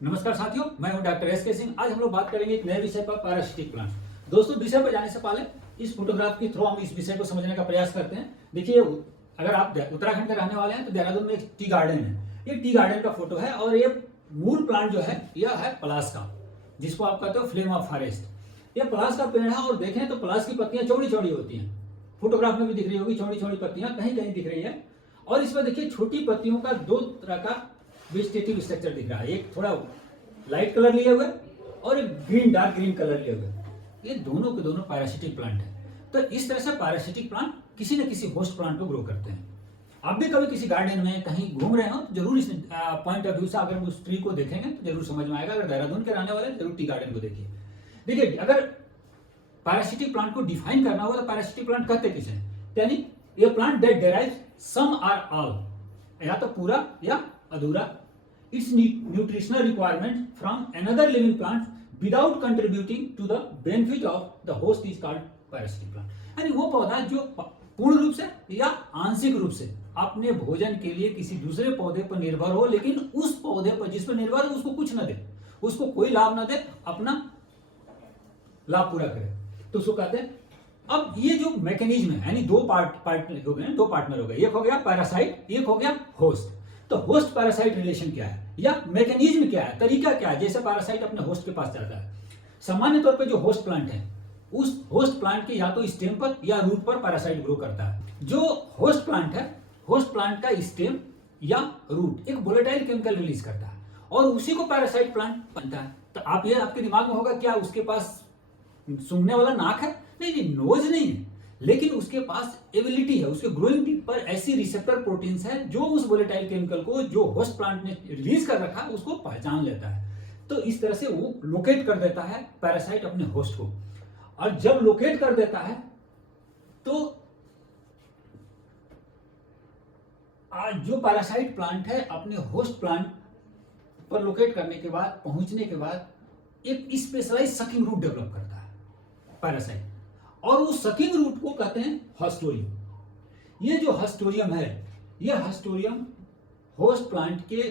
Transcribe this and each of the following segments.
नमस्कार साथियों, मैं हूं डॉक्टर एस के सिंह। आज हम लोग बात करेंगे एक नए विषय पर, पैरासिटिक प्लांट। दोस्तों, विषय पर जाने से पहले इस फोटोग्राफ के थ्रू हम इस विषय को समझने का प्रयास करते हैं। देखिए, अगर आप उत्तराखंड के रहने वाले हैं तो देहरादून में एक टी गार्डन है। ये टी गार्डन का फोटो है और ये मूल प्लांट जो है यह है पलास का, जिसको आप कहते हो फ्लेम ऑफ फॉरेस्ट। ये पलास का पेड़ है और देखें तो पलास की पत्तियां चौड़ी चौड़ी होती हैं। फोटोग्राफ में भी दिख रही होगी, चौड़ी चौड़ी पत्तियां कहीं कहीं दिख रही है। और इसमें देखिए छोटी पत्तियों का दो तरह का वेजिटेटिव स्ट्रक्चर दिख रहा है। एक थोड़ा लाइट कलर लिए हुए और एक ग्रीन, डार्क ग्रीन कलर लिए हुए। ये दोनों के दोनों पैरासिटिक प्लांट है। तो इस तरह से पैरासिटिक प्लांट किसी न किसी होस्ट प्लांट को ग्रो करते हैं। आप भी कभी किसी गार्डन में कहीं घूम रहे हो तो जरूर इस पॉइंट ऑफ व्यू से अगर उस ट्री को देखेंगे तो जरूर समझ में आएगा। अगर देहरादून के रहने वाले हैं जरूर टी गार्डन को देखिए। देखिए, अगर पैरासिटिक प्लांट को डिफाइन करना होगा तो पैरासिटिक प्लांट कहते किसे हैं? यानी ये plant that derive some or all, या तो पूरा या अधूरा, its nutritional requirement from another living plant without contributing to the benefit of the host is called parasitic plant। यानी वो पौधा जो पूर्ण रूप से या आंशिक रूप से अपने भोजन के लिए किसी दूसरे पौधे पर निर्भर हो, लेकिन उस पौधे पर जिस पर निर्भर हो उसको कुछ न दे, उसको कोई लाभ न दे, अपना लाभ पूरा करे, तो उसको कहते हैं। अब ये जो मैकेनिज्म है, यानी दो पार्टनर हो गए, एक हो गया पैरासाइट, एक हो गया होस्ट। तो होस्ट पैरासाइट रिलेशन क्या है या मैकेनिज्म क्या है, तरीका क्या है जैसे पैरासाइट अपने होस्ट के पास जाता है? सामान्य तौर पे जो होस्ट प्लांट है उस होस्ट प्लांट के या तो स्टेम पर या रूट पर पैरासाइट ग्रो करता है। जो होस्ट प्लांट है, होस्ट प्लांट का स्टेम या रूट एक वोलेटाइल केमिकल रिलीज करता है और उसी को पैरासाइट प्लांट बनता है। तो आप ये आपके दिमाग में होगा, क्या उसके पास सूंघने वाला नाक है? नहीं, नोज नहीं है, लेकिन उसके पास एबिलिटी है, उसके ग्रोइंग टिप पर ऐसी रिसेप्टर प्रोटीन्स है जो उस वोलेटाइल केमिकल को जो होस्ट प्लांट ने रिलीज कर रखा है उसको पहचान लेता है। तो इस तरह से वो लोकेट कर देता है पैरासाइट अपने होस्ट को। और जब लोकेट कर देता है तो जो पैरासाइट प्लांट है अपने होस्ट प्लांट पर लोकेट करने के बाद, पहुंचने के बाद एक स्पेशलाइज सकिंग रूट डेवलप करता है पैरासाइट, और उस सकिंग रूट को कहते हैं हस्टोरियम। ये जो हस्टोरियम है, यह हस्टोरियम होस्ट प्लांट के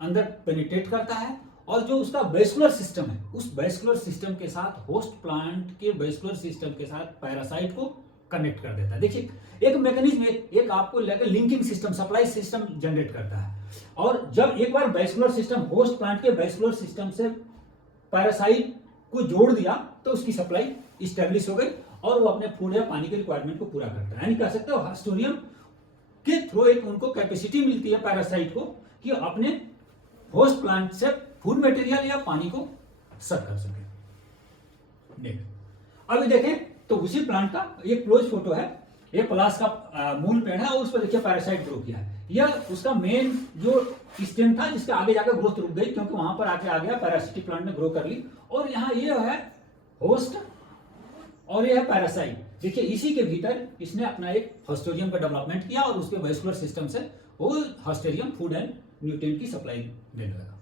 अंदर पेनिट्रेट करता है और जो उसका वेस्कुलर सिस्टम है उस वेस्कुलर सिस्टम के साथ, होस्ट प्लांट के वेस्कुलर सिस्टम के साथ पैरासाइट को कनेक्ट कर देता है। देखिए, एक मैकेनिज्म, एक आपको लेकर linking system, supply system generate करता है। और जब एक बार वेस्कुलर सिस्टम, होस्ट प्लांट के वेस्कुलर सिस्टम से पैरासाइट को जोड़ दिया तो उसकी सप्लाई इस्टेब्लिश हो गई और वो अपने फूड या पानी के रिक्वायरमेंट को पूरा करता है। यानी कह सकते हो हस्टोरियम के थ्रू एक उनको कैपेसिटी मिलती है पैरासाइट को कि अपने होस्ट प्लांट से फूड मटेरियल या पानी को सर्व कर सके। अभी देखें तो उसी प्लांट का एक क्लोज फोटो है। ये पलास का मूल पेड़ है और उस पर देखिए पैरासाइट ग्रो किया है। यह उसका मेन जो स्टेम था जिसके आगे जाकर ग्रोथ रुक गई, क्योंकि वहां पर आके आ गया पैरासिटिक प्लांट ने ग्रो कर ली। और यहाँ ये है होस्ट और यह है पैरासाइट। देखिए, इसी के भीतर इसने अपना एक हस्टोरियम का डेवलपमेंट किया और उसके वेस्कुलर सिस्टम से वो हस्टोरियम फूड एंड न्यूट्रिएंट की सप्लाई देने लगा।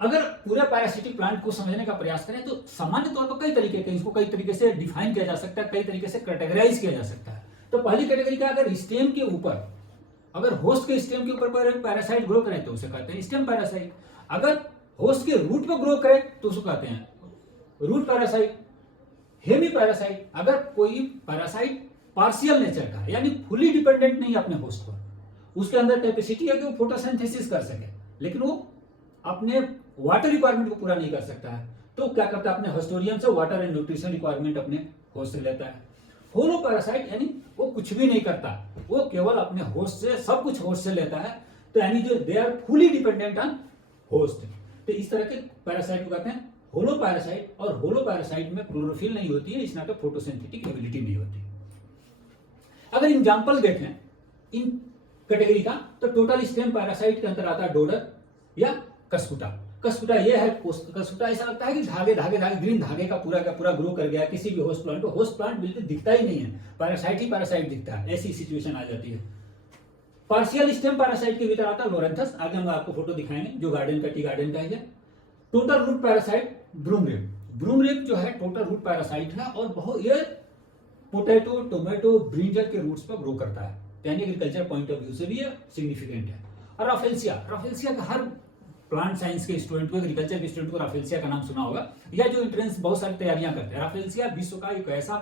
अगर पूरे पैरासिटिक प्लांट को समझने का प्रयास करें तो सामान्य तौर पर कई तरीके के, इसको कई तरीके से डिफाइन किया जा सकता है, कई तरीके से कैटेगराइज किया जा सकता है। तो पहली कैटेगरी का, अगर स्टेम के ऊपर, अगर होस्ट के स्टेम के ऊपर पैरासाइट ग्रो करे तो उसे कहते हैं स्टेम पैरासाइट। अगर होस्ट के रूट पर ग्रो करे तो उसको कहते हैं रूट पैरासाइट, हेमी पैरासाइट। अगर कोई पैरासाइट पार्शियल नेचर का है, यानी फुली डिपेंडेंट नहीं अपने होस्ट पर, उसके अंदर कैपेसिटी है कि वो फोटोसिंथेसिस कर सके, लेकिन वो अपने वाटर रिक्वायरमेंट को पूरा नहीं कर सकता है, तो क्या करता है, अपने हस्टोरियम से वाटर एंड न्यूट्रिशन रिक्वायरमेंट अपने होस्ट से लेता है। होलो पैरासाइट यानी वो कुछ भी नहीं करता, वो केवल अपने होस्ट से सब कुछ होस्ट से लेता है। तो यानी जो they are fully dependent on host. तो इस तरह के पैरासाइट को कहते हैं होलो पैरासाइट। और होलो पैरासाइट में क्लोरोफिल नहीं होती है, इस नाते फोटोसिंथेटिक एबिलिटी नहीं होती। अगर एग्जांपल देखें इन कैटेगरी का तो टोटल स्टेम पैरासाइट के अंदर आता है डोडर या कस्कुटा। कस्कुटा ये है, कस्कुटा ऐसा लगता है कि धागे धागे धागे ग्रीन धागे का पूरा ग्रो कर गया किसी भी होस्ट प्लांट को। होस्ट प्लांट बिल्कुल दिखता ही नहीं है, पैरासाइट ही पैरासाइट दिखता है, ऐसी सिचुएशन आ जाती है। पार्शियल स्टेम पैरासाइट के भीतर आता है लोरेंथस। आगे हम आपको फोटो दिखाएंगे जो गार्डन का, टी गार्डन का है। Total root parasite broomrape. Broomrape जो है टोटल रूट पैरासाइट है और बहुत ये पोटैटो, टोमेटो, ब्रिंजल के रूट्स पर ग्रो करता है, यानी एग्रीकल्चर पॉइंट ऑफ व्यू से भी ये सिग्निफिकेंट है। और राफेल्सिया का हर प्लांट साइंस के स्टूडेंट को, एग्रीकल्चर के स्टूडेंट को राफेल्सिया का नाम सुना होगा, या जो एंट्रेंस बहुत सारी तैयारियां करते हैं। राफेल्सिया विश्व का एक ऐसा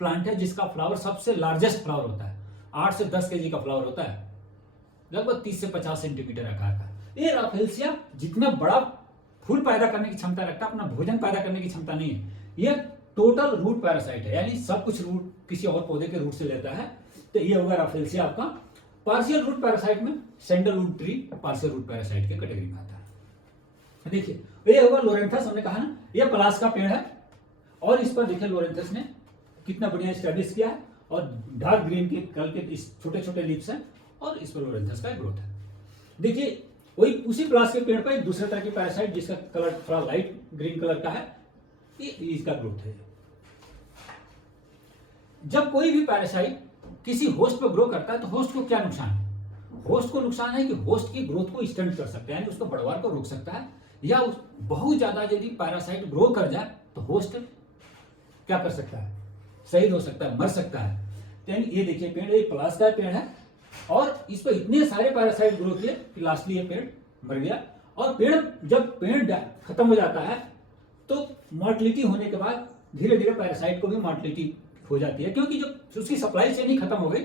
प्लांट है जिसका फ्लावर सबसे लार्जेस्ट फ्लावर होता है, 8 से 10 केजी का फ्लावर होता है, लगभग 30 से 50 सेंटीमीटर आकार का। ये राफेल्सिया जितना बड़ा फूल पैदा करने की क्षमता रखता है, अपना भोजन पैदा करने की क्षमता नहीं है। यह टोटल रूट पैरासाइट है, यानी सब कुछ रूट किसी और पौधे के रूट से लेता है। तो ये होगा राफेल्सिया आपका पार्शियल रूट पैरासाइट में, sandalwood tree partial root parasite के कैटेगरी में आता है। देखिए ये होगा लोरेंथस, हमने कहा ना ये पलाश का पेड़ है, और इस पर देखिए लोरेंथस ने कितना बढ़िया स्टैब्लिश किया है, और डार्क ग्रीन के कलर के इस छोटे छोटे लीव्स हैं, और इस पर लोरेंथस का ग्रोथ है। देखिए वही उसी पलाश के पेड़ पर एक दूसरे तरह की पैरासाइट जिसका कलर थोड़ा लाइट ग्रीन कलर का है, ये इसका ग्रोथ है। जब कोई भी पैरासाइट किसी होस्ट पर ग्रो करता है तो होस्ट को क्या नुकसान है? होस्ट को नुकसान है कि होस्ट की ग्रोथ को स्टंट कर सकता है, यानी उसको बढ़वार को रोक सकता है, या बहुत ज्यादा यदि पैरासाइट ग्रो कर जाए तो होस्ट क्या कर सकता है? शहीद हो सकता है, मर सकता है। यानी ये देखिए पेड़ एक पलाश का पेड़ है, और इस पर इतने सारे पैरासाइट ग्रो किए कि लास्टली ये पेड़ मर गया। और जब पेड़ खत्म हो जाता है तो मोर्टिलिटी होने के बाद धीरे धीरे पैरासाइट को भी मोर्टिलिटी हो जाती है, क्योंकि जब उसकी सप्लाई चेन ही खत्म हो गई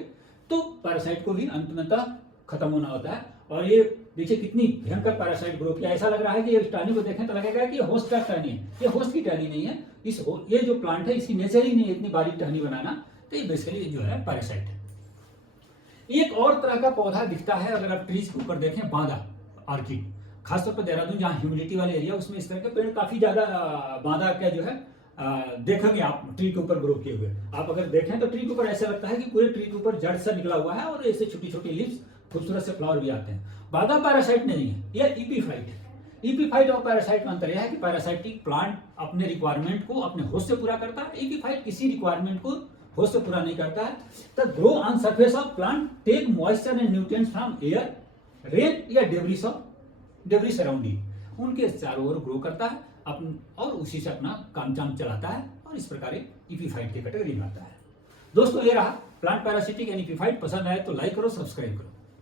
तो पैरासाइट को भी अंततः खत्म होना होता है। और ये देखिए कितनी भयंकर पैरासाइट ग्रो किया, ऐसा लग रहा है कि इस टहनी को देखें तो लगेगा कि ये होस्ट का टहनी है, ये होस्ट की टहनी नहीं है। ये जो प्लांट है इसकी नेचर ही नहीं है इतनी बारीक टहनी बनाना, तो ये बेसिकली जो है पैरासाइट है। एक और तरह का पौधा दिखता है अगर आप ट्रीज के ऊपर देखें, बांदा ऑर्किड, खासतौर पर देहरादून जहाँ ह्यूमिडिटी वाले एरिया उसमें इस तरह के पेड़ काफी ज्यादा बांदा का जो है देखेंगे आप ट्री के ऊपर ग्रो किए हुए। आप अगर देखें तो ट्री के ऊपर ऐसा लगता है कि पूरे ट्री के ऊपर जड़ सा निकला हुआ है, और ऐसे छोटी छोटी लीव्स, खूबसूरत से फ्लावर भी आते हैं। बांदा पैरासाइट नहीं है, यह इपीफाइट है। इपीफाइट और पैरासाइट में अंतर यह है कि पैरासाइटिक प्लांट अपने रिक्वायरमेंट को अपने होस्ट से पूरा करता है, इपीफाइट किसी रिक्वायरमेंट को होस्ट से पूरा नहीं करता है। They grow on surface of plant take moisture and nutrients from air, rain या डेब्री सराउंडिंग, उनके चारों ओर ग्रो करता है और उसी से अपना काम चलाता है, और इस प्रकार इपीफाइट की कैटेगरी में आता है। दोस्तों ये रहा प्लांट पैरासिटिक यानी इपीफाइट। पसंद आए तो लाइक करो, सब्सक्राइब करो।